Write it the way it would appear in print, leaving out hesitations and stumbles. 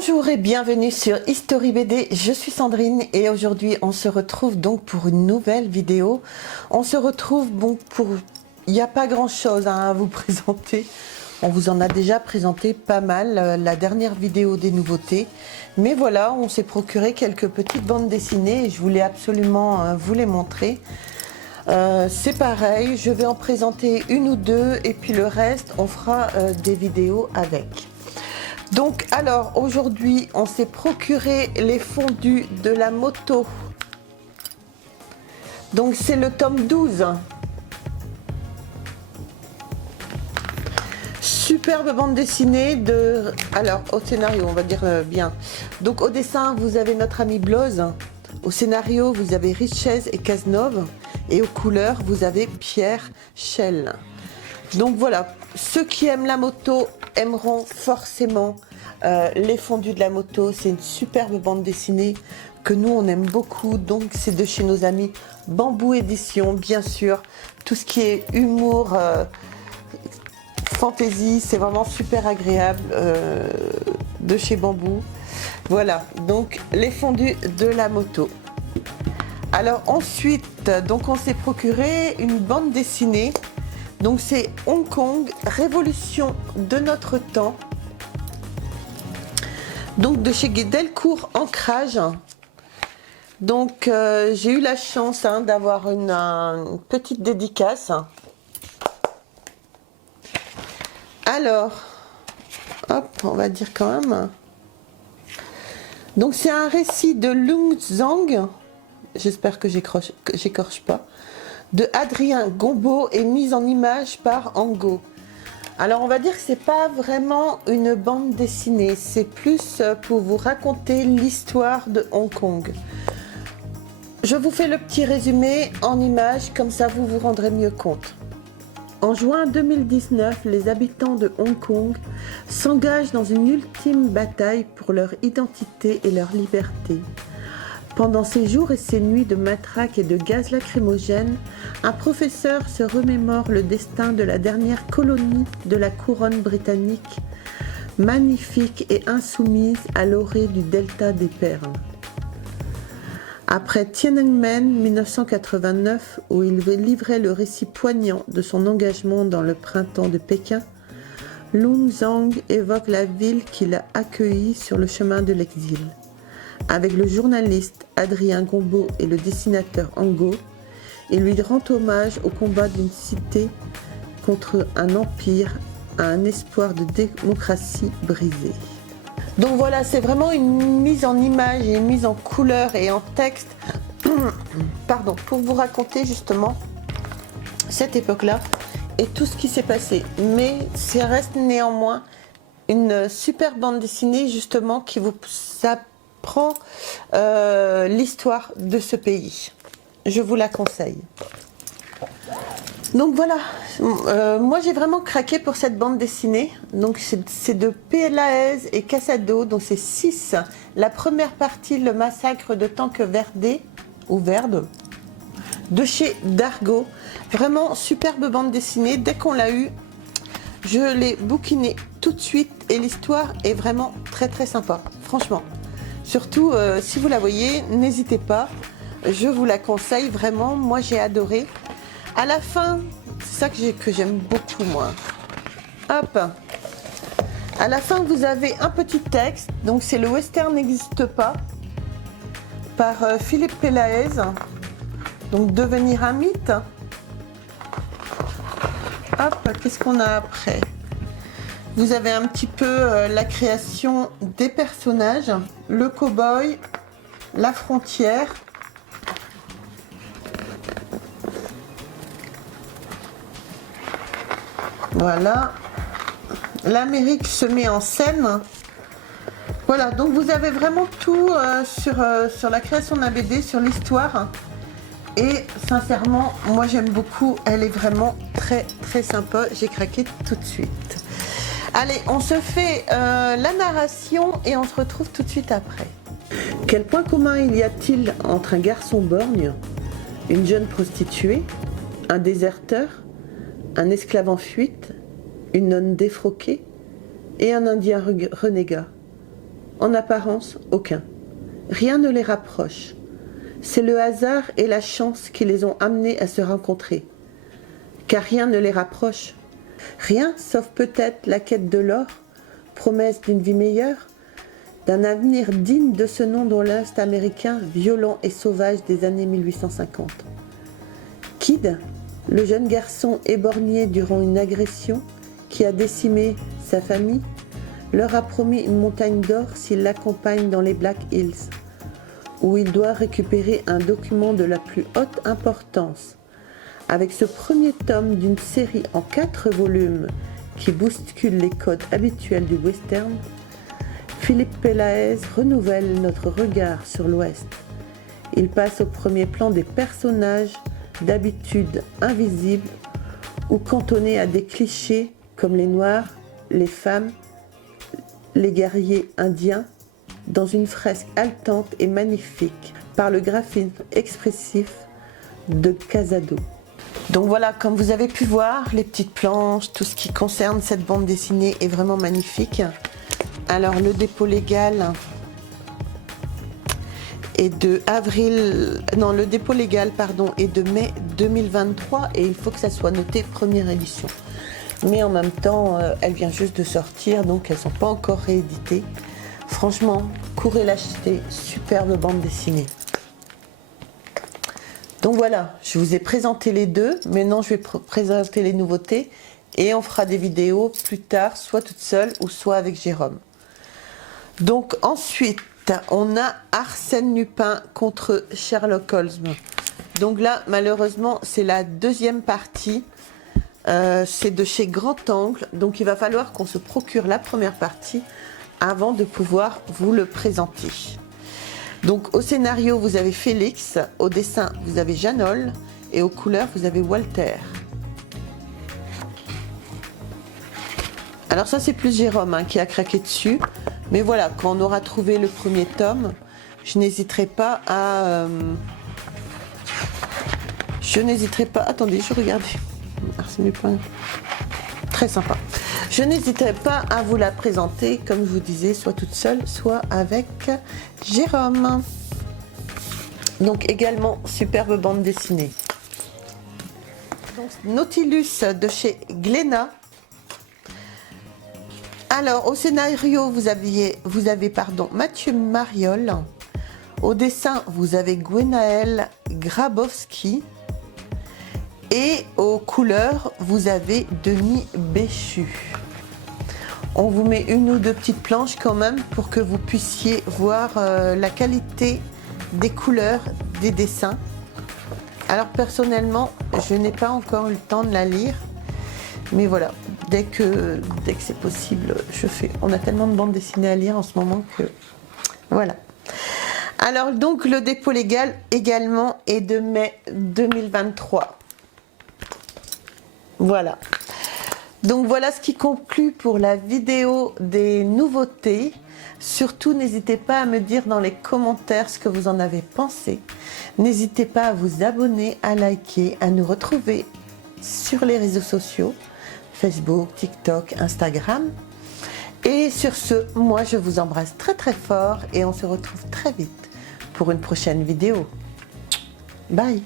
Bonjour et bienvenue sur History BD, je suis Sandrine et aujourd'hui on se retrouve donc pour une nouvelle vidéo. On se retrouve donc pour... Il n'y a pas grand chose à vous présenter, on vous en a déjà présenté pas mal, la dernière vidéo des nouveautés. Mais voilà, on s'est procuré quelques petites bandes dessinées et je voulais absolument vous les montrer. C'est pareil, je vais en présenter une ou deux et puis le reste on fera des vidéos avec. Donc alors aujourd'hui on s'est procuré les fondus de la moto. Donc c'est le tome 12. Superbe bande dessinée de... Alors au scénario on va dire bien. Donc au dessin vous avez notre ami Bloz. Au scénario vous avez Richez et Cazenove. Et aux couleurs vous avez Pierre Schell. Donc voilà, ceux qui aiment la moto aimeront forcément les fondus de la moto. C'est une superbe bande dessinée que nous on aime beaucoup. Donc c'est de chez nos amis Bambou Édition, bien sûr. Tout ce qui est humour, fantasy, c'est vraiment super agréable de chez Bambou. Voilà, donc les fondus de la moto. Alors ensuite, donc on s'est procuré une bande dessinée. Donc c'est Hong Kong, révolution de notre temps. Donc de chez Delcourt Ancrage. Donc j'ai eu la chance d'avoir une petite dédicace. Alors, hop, on va dire quand même. Donc c'est un récit de Lung Zhang. J'espère que j'écorche pas. De Adrien Gombeau et mise en image par Ango. Alors on va dire que c'est pas vraiment une bande dessinée, c'est plus pour vous raconter l'histoire de Hong Kong. Je vous fais le petit résumé en images, comme ça vous vous rendrez mieux compte. En juin 2019, les habitants de Hong Kong s'engagent dans une ultime bataille pour leur identité et leur liberté. Pendant ces jours et ces nuits de matraques et de gaz lacrymogènes, un professeur se remémore le destin de la dernière colonie de la couronne britannique, magnifique et insoumise à l'orée du delta des Perles. Après Tiananmen 1989, où il livrait le récit poignant de son engagement dans le printemps de Pékin, Lung Zhang évoque la ville qu'il a accueillie sur le chemin de l'exil. Avec le journaliste Adrien Gombeau et le dessinateur Ango, il lui rend hommage au combat d'une cité contre un empire, à un espoir de démocratie brisé. Donc voilà, c'est vraiment une mise en image et une mise en couleur et en texte pardon, pour vous raconter justement cette époque-là et tout ce qui s'est passé. Mais ça reste néanmoins une super bande dessinée justement qui vous apprend l'histoire de ce pays. Je vous la conseille. Donc voilà, moi j'ai vraiment craqué pour cette bande dessinée. Donc c'est de Pelaez et Casado, donc c'est 6. La première partie, le massacre de Tanque Verde, ou Verde, de chez Dargaud. Vraiment superbe bande dessinée. Dès qu'on l'a eu, je l'ai bouquiné tout de suite et l'histoire est vraiment très très sympa, franchement. Surtout si vous la voyez, n'hésitez pas, je vous la conseille vraiment, moi j'ai adoré. À la fin, c'est ça que j'aime beaucoup moi. Hop. À la fin, vous avez un petit texte. Donc c'est Le Western n'existe pas par Philippe Pelaez. Donc devenir un mythe. Hop, qu'est-ce qu'on a après? Vous avez un petit peu la création des personnages, le cow-boy, la frontière. Voilà, l'Amérique se met en scène. Voilà, donc vous avez vraiment tout sur la création d'un BD, sur l'histoire. Et sincèrement, moi j'aime beaucoup, elle est vraiment très très sympa. J'ai craqué tout de suite. Allez, on se fait la narration et on se retrouve tout de suite après. Quel point commun il y a-t-il entre un garçon borgne, une jeune prostituée, un déserteur, un esclave en fuite, une nonne défroquée et un indien renégat? En apparence, aucun. Rien ne les rapproche. C'est le hasard et la chance qui les ont amenés à se rencontrer. Car rien ne les rapproche. Rien, sauf peut-être la quête de l'or, promesse d'une vie meilleure, d'un avenir digne de ce nom dans l'Est américain violent et sauvage des années 1850. Kid, le jeune garçon éborgné durant une agression qui a décimé sa famille, leur a promis une montagne d'or s'il l'accompagne dans les Black Hills, où il doit récupérer un document de la plus haute importance. Avec ce premier tome d'une série en 4 volumes qui bouscule les codes habituels du western, Philippe Pelaez renouvelle notre regard sur l'Ouest. Il passe au premier plan des personnages d'habitude invisibles ou cantonnés à des clichés comme les Noirs, les femmes, les guerriers indiens, dans une fresque haletante et magnifique par le graphisme expressif de Casado. Donc voilà, comme vous avez pu voir, les petites planches, tout ce qui concerne cette bande dessinée est vraiment magnifique. Alors le dépôt légal est de le dépôt légal est de mai 2023 et il faut que ça soit noté première édition. Mais en même temps, elle vient juste de sortir, donc elles ne sont pas encore rééditées. Franchement, courez l'acheter, superbe bande dessinée. Donc voilà, je vous ai présenté les deux. Maintenant, je vais présenter les nouveautés et on fera des vidéos plus tard, soit toute seule ou soit avec Jérôme. Donc ensuite, on a Arsène Lupin contre Sherlock Holmes. Donc là, malheureusement, c'est la deuxième partie. C'est de chez Grand Angle. Donc il va falloir qu'on se procure la première partie avant de pouvoir vous le présenter. Donc au scénario, vous avez Félix. Au dessin, vous avez Janol. Et aux couleurs, vous avez Walter. Alors ça, c'est plus Jérôme qui a craqué dessus. Mais voilà, quand on aura trouvé le premier tome, je n'hésiterai pas à... Attendez, je regarde. Arsène Lupin. Très sympa. Je n'hésiterai pas à vous la présenter, comme je vous disais, soit toute seule, soit avec Jérôme. Donc également, superbe bande dessinée. Donc, Nautilus de chez Glénat. Alors, au scénario, vous avez Mathieu Mariol. Au dessin, vous avez Gwenaël Grabowski. Et aux couleurs, vous avez Denis Béchu. On vous met une ou deux petites planches quand même pour que vous puissiez voir la qualité des couleurs des dessins. Alors personnellement, je n'ai pas encore eu le temps de la lire. Mais voilà, dès que c'est possible, je fais. On a tellement de bandes dessinées à lire en ce moment que... Voilà. Alors donc le dépôt légal également est de mai 2023. Voilà. Donc voilà ce qui conclut pour la vidéo des nouveautés. Surtout, n'hésitez pas à me dire dans les commentaires ce que vous en avez pensé. N'hésitez pas à vous abonner, à liker, à nous retrouver sur les réseaux sociaux, Facebook, TikTok, Instagram. Et sur ce, moi je vous embrasse très très fort et on se retrouve très vite pour une prochaine vidéo. Bye!